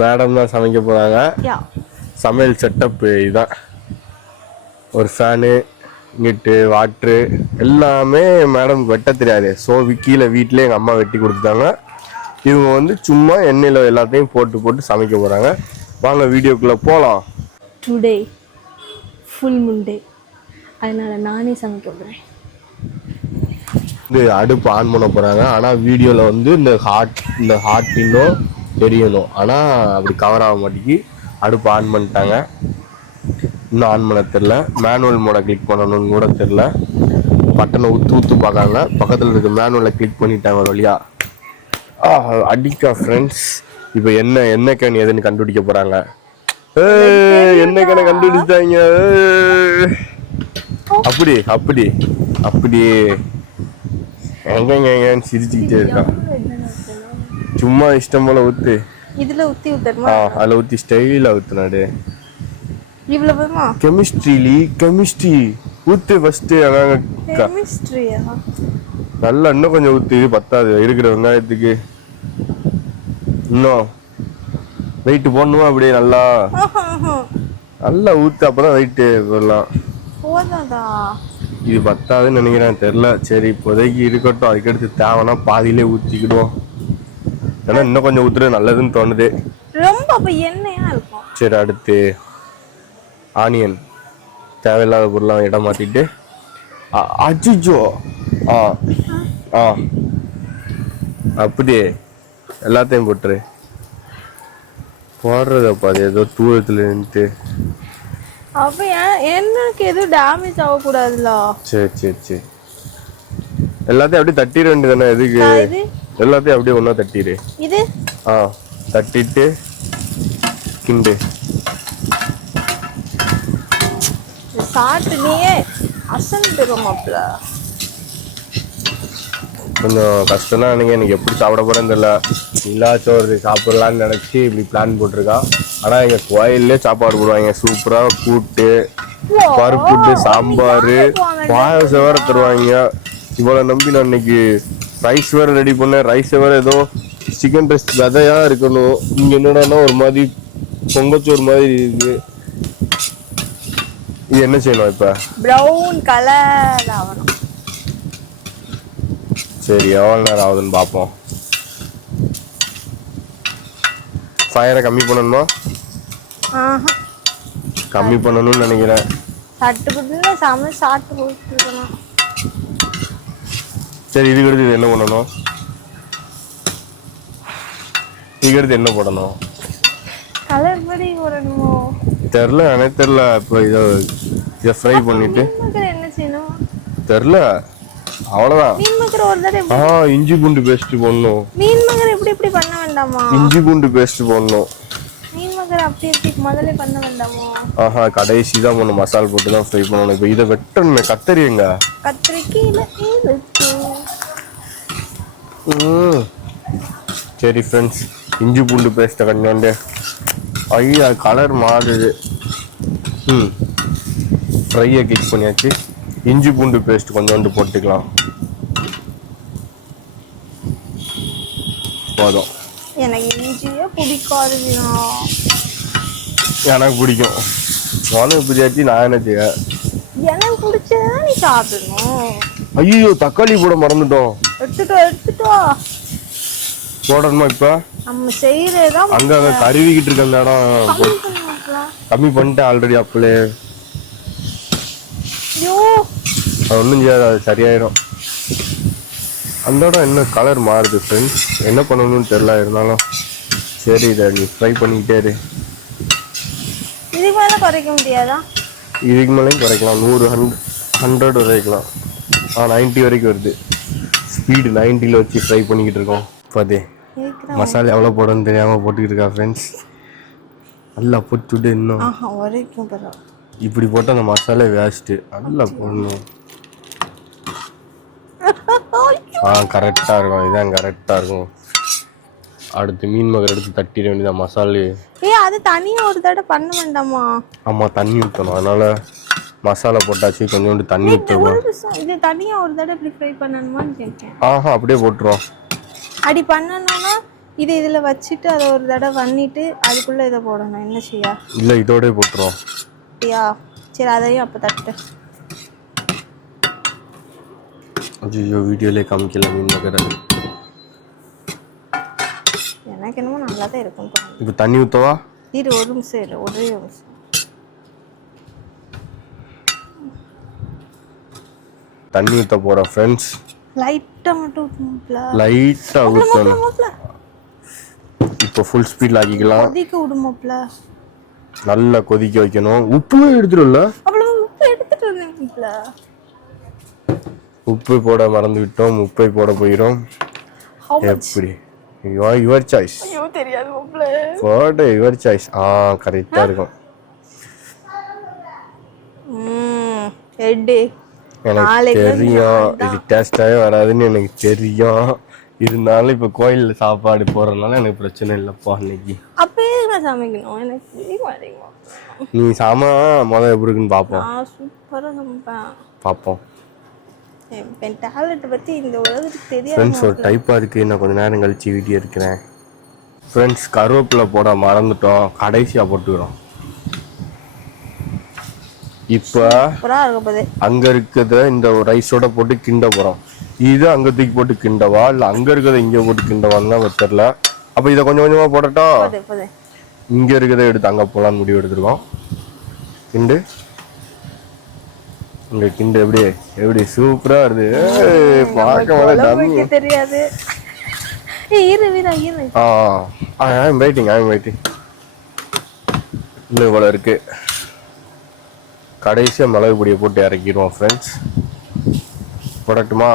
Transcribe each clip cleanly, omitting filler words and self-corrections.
Madam தான் சமைக்க போறாங்க. சமையல் செட்டப் இதுதான். ஒரு ஃபேனு, இங்கிட்டு வாட்ரு எல்லாமே மேடம் வெட்ட தெரியாது. ஸோ கீழே வீட்டிலே எங்கள் அம்மா வெட்டி கொடுத்துட்டாங்க. இவங்க வந்து சும்மா எண்ணெயில் எல்லாத்தையும் போட்டு சமைக்க போகிறாங்க. வாங்க வீடியோக்குள்ளே போகலாம். டுடே ஃபுல் முண்டே, அதனால் நானே சமைக்க போகிறேன். இது அடுப்பு ஆன் பண்ண போகிறாங்க. ஆனால் வீடியோவில் வந்து இந்த ஹாட் இன்னும் தெரியணும். ஆனால் அப்படி கவர் ஆக மாட்டேங்கி அடுப்பு ஆன் பண்ணிட்டாங்க. இன்னும் ஆன் பண்ண தெரில. மேனுவல் மோட கிளிக் பண்ணணும்னு கூட தெரில. பட்டனை ஊற்று பார்க்காங்க. பக்கத்தில் இருக்க மேனுவலை கிளிக் பண்ணிட்டாங்க வழியா. அடிக்கா ஃப்ரெண்ட்ஸ். இப்போ என்ன கேன் எதுன்னு கண்டுபிடிக்க போகிறாங்க. என்ன கேனை கண்டுபிடிச்சாங்க. அப்படி எங்கன்னு சிரிச்சுக்கிட்டே இருக்கா. சும்மா இஷ்டம் போல ஊத்து. இதுல ஊத்தணுமா? அதுல ஊத்தி ஸ்டைலா ஊத்துனாடு. இவ்வளவுமா? கெமிஸ்ட்ரி ஊத்து ஃபர்ஸ்ட். கெமிஸ்ட்ரியா? நல்லா இன்னும் கொஞ்சம் ஊத்து. இது பத்தாது இருக்கிற வெங்காயத்துக்கு. இன்னும் வெயிட் போடணுமா? அப்படியே நல்லா ஊத்து. அப்பதான் வெயிட் போடலாம். இது பத்தாதுன்னு நினைக்கிறேன், தெரியல. சரி இப்போதைக்கு இருக்கட்டும். அதுக்கடுத்து தேவைன்னா பாதியிலே ஊத்திக்கிடுவோம். ஏன்னா இன்னும் கொஞ்சம் ஊத்துறது நல்லதுன்னு தோணுது. ரொம்ப எண்ணெயா இருக்கும். சரி அடுத்து ஆனியன். தேவையில்லாத பொருளாக இடம் மாத்திட்டு. அஜிஜோ அப்படியே எல்லாத்தையும் போட்டுரு. போடுறதப்பா அது ஏதோ தூரத்துல நின்றுட்டு. அப்ப எனக்கு எதுவும் டேமேஜ் ஆகக்கூடாதுல்ல. சரி எல்லாத்தையும் அப்படியே தட்டிட வேண்டியதானே. எதுக்கு எல்லாத்தையும் அப்படியே ஒன்றா தட்டிடு. இது தட்டிட்டு கிண்டு. சாப்பிட்டுனியே அசந்துருமாப்ல. கொஞ்சம் கஷ்டம் தான். எனக்கு எப்படி சாப்பிட போறேன்னு தெரியல. இல்லாச்சோறு சாப்பிடலான்னு நினைச்சி இப்படி பிளான் போட்டிருக்கா. ஆனா எங்க கோயிலே சாப்பாடு போடுவாங்க சூப்பரா. கூட்டு, பருப்புட்டு, சாம்பார், பாயசம் வேற தருவாங்க. இவ்வளவு நம்பி நான் இன்னைக்கு ரைஸ் வேற ரெடி பண்ணேன். ரைஸ் வேற ஏதோ சிக்கன் ரைஸ் விதையா இருக்கணும். இங்க என்னடானா ஒரு மாதிரி பொங்கச்சோறு மாதிரி இருக்கு. இது என்ன செய்யணும் இப்ப? பிரவுன் கலர் ஆகணும். சரி எவ்வளவு நேரம் ஆகுதுன்னு பார்ப்போம். ஃபயரை கம்மி பண்ணணுமா? கம்மி பண்ணணும்னு நினைக்கிறேன். சரி இதுக்கு அடுத்து என்ன பண்ணணும்? இதுக்கு என்ன போடணும்? கலர் பொடி போடணுமோ தெரியல. எனக்கு தெரியல. இப்போ இதை ஃப்ரை பண்ணிட்டு என்ன செய்யணும் தெரியல. அவ்வளவுதான். இஞ்சி பூண்டு பேஸ்ட் போடணும். மீன் மகர் எப்படி பண்ண வேண்டாமா? இஞ்சி பூண்டு பேஸ்ட் போடணும். மீன் மகர் அப்படி முதல்ல பண்ண வேண்டாமா? கடைசி தான் பண்ணணும். மசாலா போட்டு தான் ஃப்ரை பண்ணணும். இப்போ இதை வெட்டணுமே. கத்தரி எங்க? சரி ஃப்ரெண்ட்ஸ், இஞ்சி பூண்டு பேஸ்ட்டை கொஞ்சோண்டு. ஐயா கலர் மாறுது. ஃப்ரையை கிளிக் பண்ணியாச்சு. இஞ்சி பூண்டு பேஸ்ட் கொஞ்சோண்டு போட்டுக்கலாம். போதும். எனக்கு இஞ்சியே பிடிக்காது. எனக்கு பிடிக்கும். உனக்கு பிடிச்சாச்சு நான் என்ன செய்ய? எனக்கு பிடிச்சதான் நீ சாப்பிடணும். ஐயோ தக்காளி போட மறந்துட்டோம். எடுத்துட்டோ போடணுமா? இப்ப நம்ம செய்யறதுதான் அங்க கருவிக்கிட்டு இருக்க அந்த இடம் கம்மி பண்ணிட்டேன் ஆல்ரெடி. அப்பலே அது ஒன்றும் செய்யாது. அது சரியாயிடும். அந்த இடம் என்ன கலர் மாறுது ஃப்ரெண்ட்ஸ். என்ன பண்ணணும்னு தெரியல. இருந்தாலும் சரி இதை நீ ஃப்ரை பண்ணிக்கிட்டே இரு. இதுக்கு மேலே குறைக்க முடியாதா? இதுக்கு மேலேயும் குறைக்கலாம். 100 வரைக்கலாம். 90 வரைக்கும் வருது. ஸ்பீடு 90ல் வச்சு ஃப்ரை பண்ணிக்கிட்டு இருக்கோம். பாதே மசாலா எவ்வளோ போடணும்னு தெரியாமல் போட்டுக்கிட்டு இருக்கா ஃப்ரெண்ட்ஸ். நல்லா போட்டுட்டு இன்னும் இப்படி போட்டால் அந்த மசாலா வேஸ்ட்டு. நல்லா போடணும். கரெக்டாக இருக்கும். இதான் கரெக்டாக இருக்கும். அடுத்து மீன் மகர் எடுத்து தட்டிட வேண்டியதான் மசாலா. அது தனியாக ஒரு தடவை பண்ண வேண்டாமா? ஆமாம் தண்ணி ஊற்றணும். அதனால மசாலா போட்டாச்சு. கொஞ்சோண்டு தண்ணி ஊற்றணும். இது தனியாக ஒரு தடவை இப்படி ஃப்ரை பண்ணணுமான்னு கேட்கேன். அப்படியே போட்டுருவோம். அப்படி பண்ணணும்னா இது இதுல வச்சுட்டு அதை ஒரு தடவை பண்ணிட்டு அதுக்குள்ள இதை போடணும். என்ன செய்ய? இல்லை இதோடய போட்டுருவோம். அப்படியா? சரி அதையும் அப்போ தட்டு. ஐயோ வீடியோலேயே காமிக்கல மீன் நகர. எனக்கு என்னமோ நல்லா தான் இருக்கும். இப்போ தண்ணி ஊற்றவா? இரு ஒரு நிமிஷம், இல்லை ஒரே ஒரு நிமிஷம். தண்ணி ஊற்ற போகிறோம் ஃப்ரெண்ட்ஸ். லைட்டாக மட்டும் ஊற்றணும்ல. லைட்டாக ஊற்றணும். இப்போ ஃபுல் ஸ்பீடில் ஆக்கிக்கலாம். கொதிக்க விடுமாப்ல. நல்லா கொதிக்க வைக்கணும். உப்பு எடுத்துடும்ல. அவ்வளோ உப்பு எடுத்துட்டு வந்தீங்கப்ல. உப்பு போட மறந்து விட்டோம். உப்பை போட போயிடும். எப்படி? Your choice. ஐயோ தெரியாது மாப்ள. போடு யுவர் சாய்ஸ். கரெக்டாக இருக்கும். ஹெட் எனக்கு தெரியும் இது டேஸ்டாகவே வராதுன்னு எனக்கு தெரியும். இருந்தாலும் இப்போ கோயிலில் சாப்பாடு போடுறதுனால எனக்கு பிரச்சனை இல்லைப்பா. இன்னைக்கு அப்பயே நான் சமைக்கணும். எனக்கு தெரிய மாட்டேங்குது. நீ முதல் எப்படி இருக்குன்னு பார்ப்போம். சூப்பராக சமைப்பேன். பார்ப்போம். என் டேலண்ட் பற்றி இந்த உலகத்துக்கு தெரியாது. ஃப்ரெண்ட்ஸ் ஒரு டைப்பாக இருக்குது. நான் கொஞ்சம் நேரம் கழிச்சு வீடியோ இருக்கிறேன். ஃப்ரெண்ட்ஸ் கருவேப்பிலை போட மறந்துட்டோம். கடைசியாக போட்டுக்கிறோம். இப்போ அங்கே இருக்கிறத இந்த ரைஸோட போட்டு கிண்ட போகிறோம். இது அங்கே தூக்கி போட்டு கிண்டவா இல்லை அங்கே இருக்கிறத இங்கே போட்டு கிண்டவான்னு தான் தெரில. அப்போ இதை கொஞ்சம் கொஞ்சமாக போடட்டா? இங்கே இருக்கிறத எடுத்து அங்கே போகலான்னு முடிவு எடுத்துருக்கோம். கிண்டு இங்கே கிண்டு எப்படி எப்படி சூப்பராக இருக்குது. பார்க்க தெரியாது. வெயிட்டிங் இன்னும் இவ்வளோ இருக்கு. கடைசியாக மிளகு பொடியை போட்டு இறக்கிடுவோம் ஃப்ரெண்ட்ஸ். போடட்டுமா?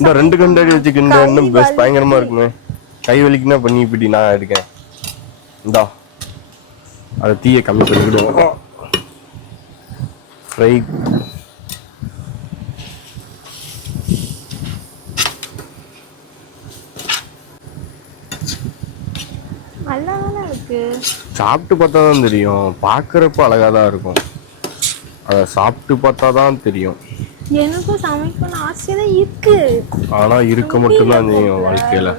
இந்த 2 கண்டடி வச்சு கிண்ட இன்னும் பெஸ்ட் பயங்கரமாக இருக்குமே. கை வலிக்குன்னா பண்ணி இப்படி நான் இருக்கேன். இந்தா அதை தீயை கம்மி பண்ணிக்கிடுவோம். ஃப்ரை சாப்பிட்டு பார்த்தா தான் தெரியும். பார்க்குறப்ப அழகாக தான் இருக்கும். அதை சாப்பிட்டு பார்த்தா தான் தெரியும். எனக்கும் சமைக்கணும்னு ஆசை தான் இருக்கு. ஆனால் இருக்க மட்டும்தான் தெரியும் வாழ்க்கையில்.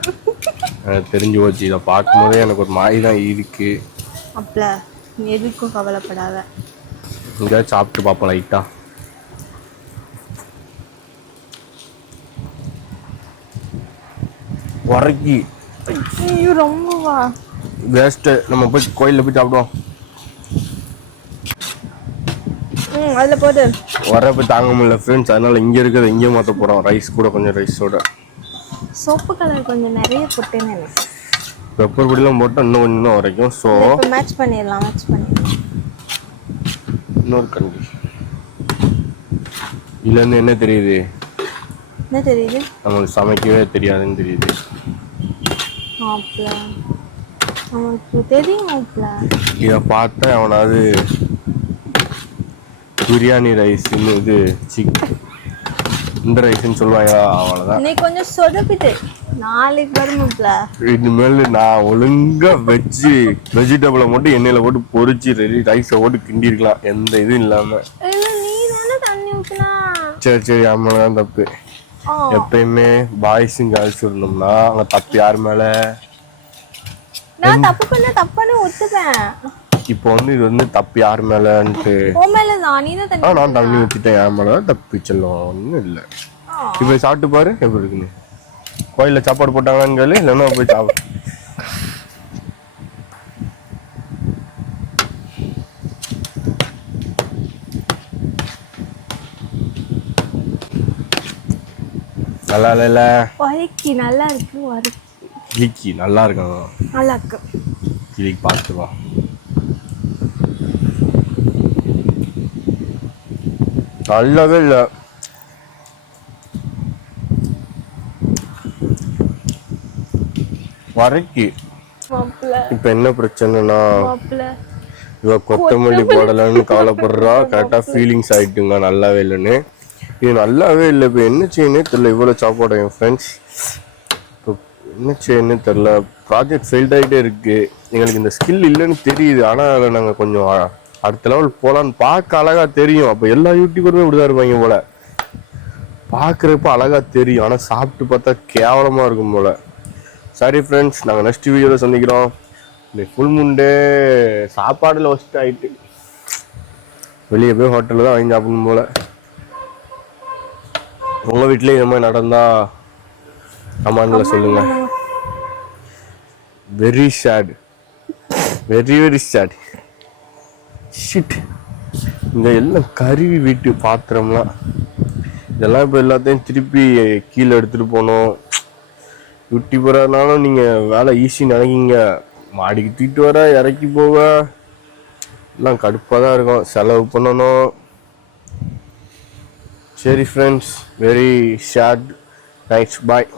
எனக்கு தெரிஞ்சு போச்சு. இதை பார்க்கும்போதே எனக்கு ஒரு மாதிரி தான் இருக்கு. அப்பல எதுக்கும் கவலைப்படாத. எங்கேயாவது சாப்பிட்டு பார்ப்போம் லைட்டாக. உரைக்கி ரொம்பவா வேஸ்ட்டு. நம்ம போய் கோயிலில் போய் சாப்பிடுவோம். அதில் போட்டு வரப்போ தாங்க முடியல ஃப்ரெண்ட்ஸ். அதனால இங்கே இருக்கிறத இங்கே மாற்ற போகிறோம். ரைஸ் கூட கொஞ்சம் ரைஸோட சோப்பு கலர் கொஞ்சம் நிறைய போட்டேன்னு பெப்பர் பொடியெலாம் போட்டால் இன்னும் கொஞ்சம் தான் வரைக்கும். ஸோ மேட்ச் பண்ணிடலாம். இன்னொரு கண்டி இதுலேருந்து என்ன தெரியுது? நம்மளுக்கு சமைக்கவே தெரியாதுன்னு தெரியுது. இதை பார்த்தா அவனாவது பிரியாணி ரைஸ் இது இந்த ரைஸ்ன்னு சொல்லுவாங்களா? அவ்வளோதான். நீ கொஞ்சம் சொதப்பிட்டு நாளைக்கு வரும்ல. இனிமேல் நான் ஒழுங்கா வச்சு வெஜிடபிளை மட்டும் எண்ணெயில போட்டு பொரிச்சு ரைஸை போட்டு கிண்டி இருக்கலாம். எந்த இதுவும் இல்லாம. சரி ஆமாம் தப்பு. எப்பயுமே பாய்ஸும் கேர்ள்ஸ் இருந்தோம்னா அங்க தப்பு யார் மேல? நான் தப்பு பண்ண தப்புன்னு ஒத்துப்பேன். இப்போ வந்து இது வந்து தப்பு யார் மேலன்ட்டு நான் தண்ணி ஊற்றிட்டேன். யார் மேல தப்பு செல்லும் ஒன்றும் இல்லை. இப்போ சாப்பிட்டு பாரு எப்படி இருக்குன்னு. கோயிலில் சாப்பாடு போட்டாங்கன்னு கேளு, இல்லைன்னா போய் சாப்பிடு. நல்லா இல்ல? நல்லா இருக்கு. கிளிக்கி நல்லா இருக்கும். நல்லா இருக்கு. கிளிக்கு பார்த்து வா. நல்லாவே இல்லை. வரைக்கி இப்ப என்ன பிரச்சனைனா இவ கொத்தமல்லி போடலன்னு கவலைப்படுறா. கரெக்டா ஃபீலிங்ஸ் ஆயிட்டுங்க நல்லாவே இல்லைன்னு. இது நல்லாவே இல்லை. இப்போ என்ன செய்யணும்னே தெரியல. இவ்வளோ சாப்பாடு என் ஃப்ரெண்ட்ஸ். இப்போ என்ன செய்யணும்னு தெரில. ப்ராஜெக்ட் ஃபெயில்ட் ஆகிட்டே இருக்கு. எங்களுக்கு இந்த ஸ்கில் இல்லைன்னு தெரியுது. ஆனால் அதில் நாங்கள் கொஞ்சம் அடுத்த லெவல் போகலான்னு பார்க்க அழகாக தெரியும். அப்போ எல்லா யூடியூபருமே இப்படிதான் இருப்பாங்க போல. பார்க்குறப்ப அழகா தெரியும், ஆனால் சாப்பிட்டு பார்த்தா கேவலமாக இருக்கும் போல. சரி ஃப்ரெண்ட்ஸ், நாங்கள் நெக்ஸ்ட் வீடியோவில் சந்திக்கிறோம். இந்த ஃபுல் முண்டே சாப்பாடில் வச்சுட்டு ஆயிட்டு வெளியே போய் ஹோட்டலில் தான் வாங்கி சாப்பிடணும் போல. உங்கள் வீட்டிலே இந்த மாதிரி நடந்தா கமெண்டில் சொல்லுங்கள். Very sad, very very sad. Shit, இந்த எல்லாம் கருவி வீட்டு பாத்திரம்லாம், இதெல்லாம் இப்போ எல்லாத்தையும் திருப்பி கீழே எடுத்துகிட்டு போகணும். யூடியூபரானாலும் நீங்கள் வேலை ஈஸின்னு நினைக்கிங்க, மாடிக்கு தூக்கிட்டு வர இறக்கி போக எல்லாம் கடுப்பாக தான் இருக்கும், செலவு பண்ணணும். சரி ஃப்ரெண்ட்ஸ், வெரி ஷேட், நைட்ஸ், பாய்.